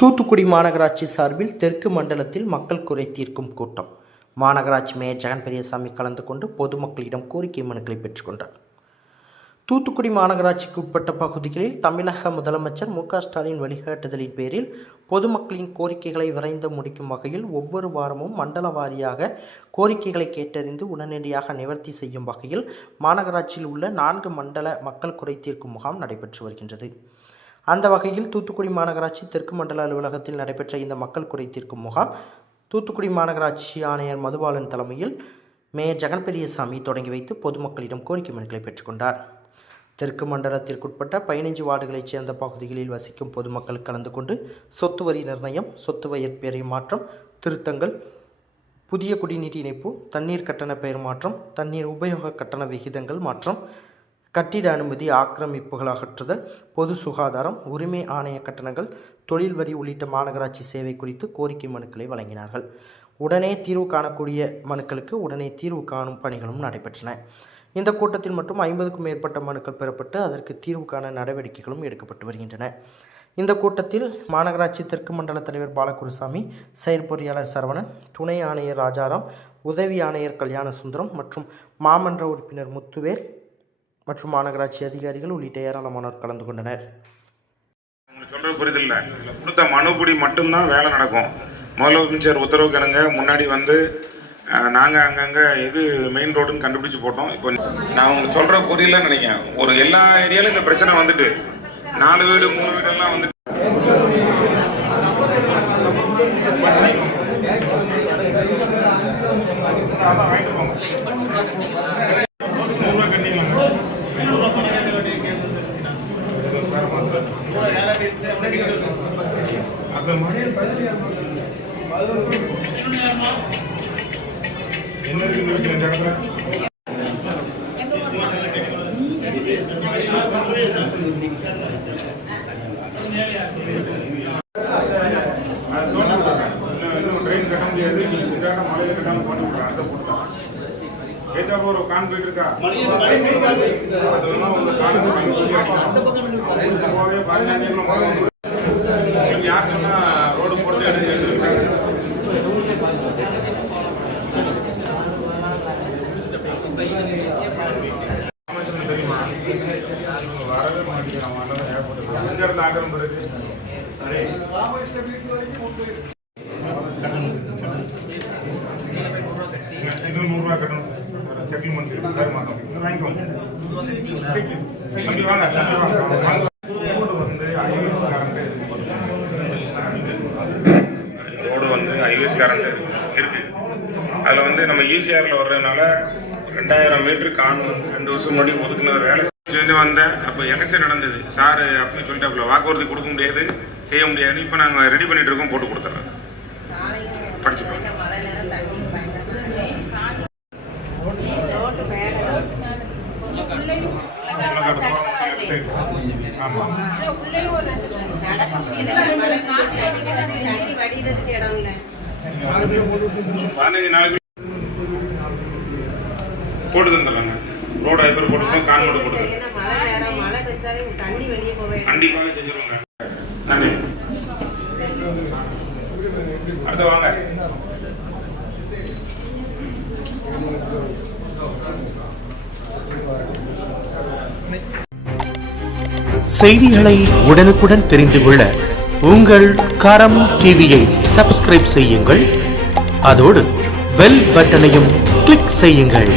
தூத்துக்குடி மாநகராட்சி சார்பில் தெற்கு மண்டலத்தில் மக்கள் குறை தீர்க்கும் கூட்டம். மாநகராட்சி மேயர் ஜெகன் பெரியசாமி கலந்து கொண்டு பொதுமக்களிடம் கோரிக்கை மனுக்களை பெற்றுக்கொண்டார் தூத்துக்குடி மாநகராட்சிக்கு உட்பட்ட பகுதிகளில் தமிழக முதலமைச்சர் மு ஸ்டாலின் வழிகாட்டுதலின் பேரில் பொதுமக்களின் கோரிக்கைகளை விரைந்து முடிக்கும் வகையில் ஒவ்வொரு வாரமும் மண்டல வாரியாக கோரிக்கைகளை கேட்டறிந்து உடனடியாக நிவர்த்தி செய்யும் வகையில் மாநகராட்சியில் உள்ள நான்கு மண்டல மக்கள் குறை தீர்க்கும் முகாம் நடைபெற்று வருகின்றது. அந்த வகையில் தூத்துக்குடி மாநகராட்சி தெற்கு மண்டல அலுவலகத்தில் நடைபெற்ற இந்த மக்கள் குறை தீர்க்கும் முகாம் தூத்துக்குடி மாநகராட்சி ஆணையர் மதுபாலன் தலைமையில் மேயர் ஜெகன் பெரியசாமி தொடங்கி வைத்து பொதுமக்களிடம் கோரிக்கை மனுக்களை பெற்றுக்கொண்டார். தெற்கு மண்டலத்திற்குட்பட்ட பதினைஞ்சு வார்டுகளைச் சேர்ந்த பகுதிகளில் வசிக்கும் பொதுமக்கள் கலந்து கொண்டு சொத்து வரி நிர்ணயம் சொத்து வயற் பெயரை மாற்றம் திருத்தங்கள் புதிய குடிநீர் இணைப்பு தண்ணீர் கட்டண பெயர் மாற்றம் தண்ணீர் உபயோக கட்டண விகிதங்கள் மாற்றம் கட்டிட அனுமதி ஆக்கிரமிப்புகள் அகற்றுதல் பொது சுகாதாரம் உரிமை ஆணைய கட்டணங்கள் தொழில் வரி உள்ளிட்ட மாநகராட்சி சேவை குறித்து கோரிக்கை மனுக்களை வழங்கினார்கள். உடனே தீர்வு காணக்கூடிய மனுக்களுக்கு உடனே தீர்வு காணும் பணிகளும் நடைபெற்றன. இந்த கூட்டத்தில் மட்டும் ஐம்பதுக்கும் மேற்பட்ட மனுக்கள் பெறப்பட்டு அதற்கு தீர்வு காண நடவடிக்கைகளும் எடுக்கப்பட்டு வருகின்றன. இந்த கூட்டத்தில் மாநகராட்சி தெற்கு மண்டல தலைவர் பாலகுருசாமி செயற்பொறியாளர் சரவணன் துணை ஆணையர் ராஜாராம் உதவி ஆணையர் கல்யாண சுந்தரம் மற்றும் மாமன்ற உறுப்பினர் முத்துவேல் மற்றும் மாநகராட்சி அதிகாரிகள் உள்ளிட்ட ஏராளமானோர் கலந்து கொண்டனர். உங்களுக்கு சொல்றது புரியுது இல்லை கொடுத்த மனுபடி மட்டும்தான் வேலை நடக்கும். முதலமைச்சர் உத்தரவு கிணங்க முன்னாடி வந்து நாங்கள் அங்கங்கே எது மெயின் ரோடுன்னு கண்டுபிடிச்சு போட்டோம். இப்போ நான் உங்களுக்கு சொல்கிற புரியலன்னு நினைக்கிறேன். ஒரு எல்லா ஏரியாலும் இந்த பிரச்சனை வந்துட்டு. நாலு வீடு மூணு வீடெல்லாம் வந்துட்டு என்ன வீட்டில் இந்த இடத்துல? ட்ரெயின் கட்ட முடியாது இதுக்காக மலையில கட்டாம தோண்டி விடுறாங்க அதை போட்டுதான் ஏதா ஒரு கான்கிரீட் இருக்கா அதெல்லாம் கான்கிரீட் போகவே பதினஞ்சு வரவே மாட்டேங்கிறான் வரவே ஏற்பட்டு எந்த இடத்துல ஆக்கிரம் இருக்கு? இது நூறுரூவா கட்டணும். செட்டில்மெண்ட் மாதம் இது வாங்கிக்கோங்க. ரோடு வந்து ஐவிஎஸ் கரண்ட் இருக்கு. அதில் வந்து நம்ம ஈசிஆரில் வர்றதுனால ரெண்டாயிரம் மீட்டர் கான் வந்து ரெண்டு வருஷம் முன்னாடி ஒதுக்குன வேலை செஞ்சு வந்தேன் அப்போ எலெக்ஷன் நடந்தது? சார் அப்படின்னு சொல்லிட்டு வாக்குறுதி கொடுக்க முடியாது செய்ய முடியாது இப்போ நாங்கள் ரெடி பண்ணிட்டு இருக்கோம் போட்டு கொடுத்துட்றோம் இல்லை பதினஞ்சு நாளைக்கு போட்டு தந்துடுறாங்க ரோடு ஐப்பர் போட்டுருக்கோம் கான் ரோடு போட்டுருக்கோம் சரி, ஏன்னா மழை நேரம் மழை பெஞ்சாலே தண்ணி வெளியே போவே. கண்டிப்பாக செஞ்சிருவாங்க. நன்றி. அடுத்து வாங்க. செய்திகளை உடனுக்குடன் தெரிந்து கொள்ள உங்கள் கரம் டிவியை சப்ஸ்கிரைப் செய்யுங்கள். அதோடு பெல் பட்டனையும் கிளிக் செய்யுங்கள்.